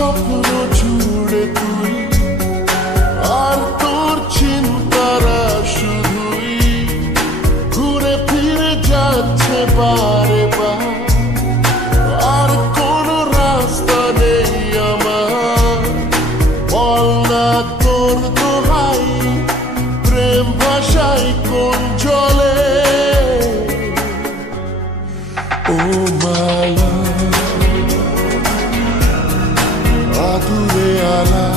স্বপ্ন জুড়ে তুই আর তোর চিন্তারা শুধুই ঘুরে ফিরে যাচ্ছে বারে বার আর কোনো রাস্তা নেই আমার বল না তোর দোহাই প্রেম ভাষায় কোন জলে ও মালা আদুরে আলা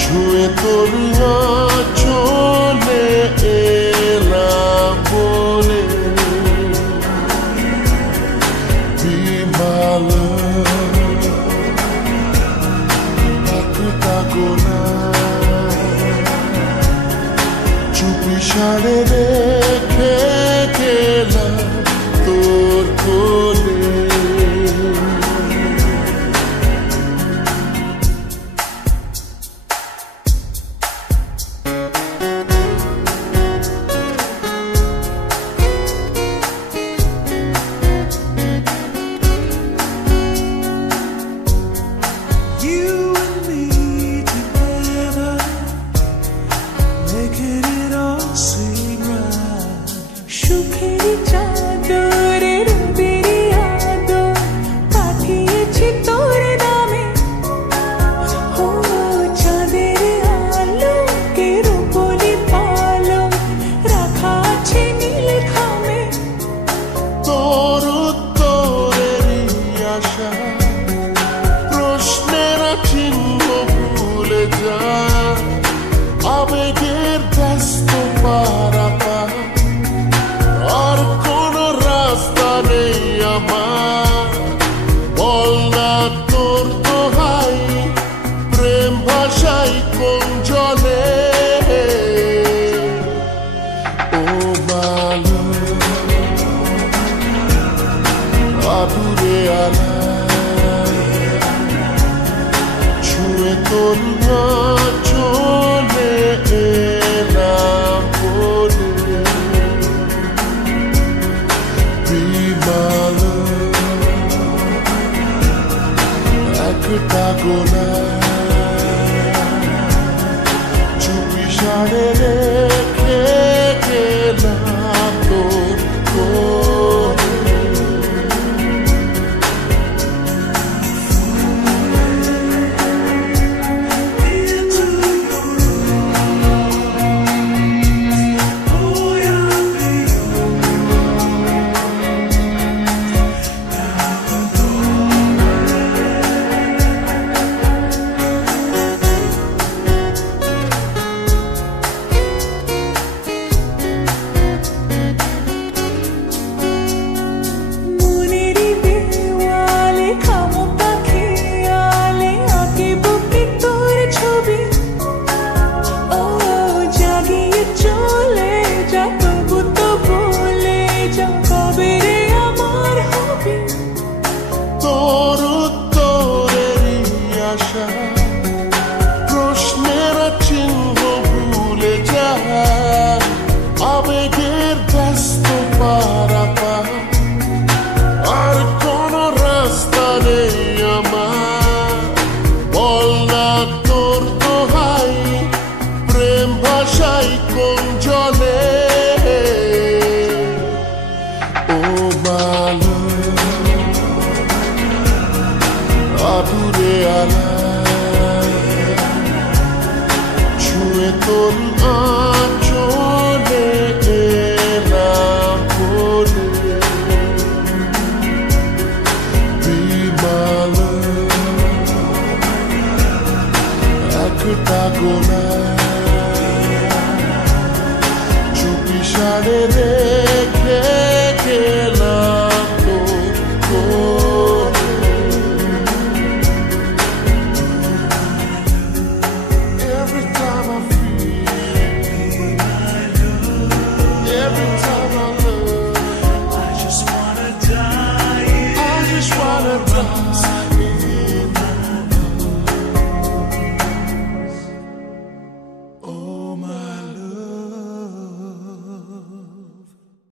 ছুঁয়ে তোর চলে এলাম বলে বিমালা একটা গোনা চুপি সাড়ে রেখে গেলাম তোর কোলে প্রশ্নের চিহ্ন ভুলে যা আবেগের ব্যস্ত পারাপা আর কোনো রাস্তা নেই আমার বল না তোর দোহাই প্রেম ভাষায় কোন জলে ও মালা আদুরে আলা ছুঁয়ে তোর চলে এলাম বলে বিমালা একটা গোনা চুপি সাড়ে রেখে গেলাম তোর কোলে প্রশ্নের চিহ্ন ভুলে যা আবেগের ব্যস্ত পারাপা আর কোনো রাস্তা নেই আমার বল না তোর দোহাই প্রেম ভাষায় কোন জলে ও মালা আদুরে আলা ছুঁয়ে তোর চলে এলাম বলে বিমালা একটা গোনা চুপি সাড়ে রেখে গেলাম তোর কোলে every time I feel every time I love I just wanna die